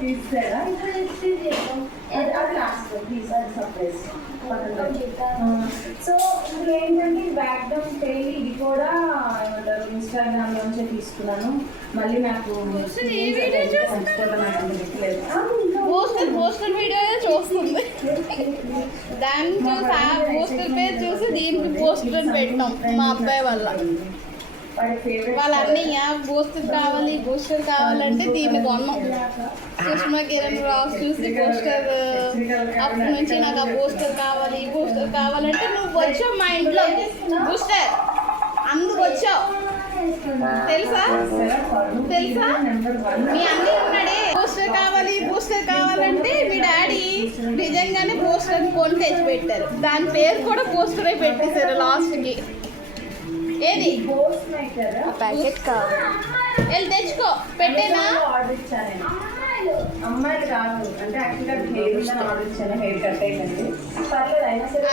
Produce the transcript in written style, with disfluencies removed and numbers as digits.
తీసారా అది last please అది సర్ప్రైజ్. సో ఇప్పుడు ఏంటంటే బ్యాక్గ్రౌండ్ పెళ్ళి ఇది కూడా ఏమంటారు ఇన్స్టాగ్రామ్ నుంచే తీసుకున్నాను. మళ్ళీ నాకు పోస్టర్ వీడియో చూస్తుంది, దాన్ని చూసి ఆ పోస్టర్ పేరు చూసి దీనికి పోస్టర్ పెట్టినాం మా అబ్బాయి వల్ల. వాళ్ళ అన్నయ్య బూస్టర్ కావాలంటే దీన్ని కొన్నాం. సుష్మా కిరణ్ బ్లాగ్స్ చూసి పోస్టర్, అప్పటి నుంచి నాకు ఆ బూస్టర్ కావాలంటే నువ్వు వచ్చావు మా ఇంట్లో, బూస్టర్ అందుకు వచ్చావు తెలుసా మీ అన్నయ్య ఉన్నాడే బూస్టర్ కావాలంటే మీ డాడీ నిజంగానే పోస్టర్ కొని తెచ్చి పెట్టారు. దాని పేరు కూడా పోస్టరే పెట్టేశారు లాస్ట్కి. ఏది ప్యాకెట్ కావాలి, వెళ్ళి తెచ్చుకో. పెట్టేనా అమ్మాయిలు కాదు అంటే యాక్చువల్గా హెయిర్ ఆర్డర్ ఇచ్చాను, హెయిర్ కట్ అయిందండి. పర్లేదు అయినా సరే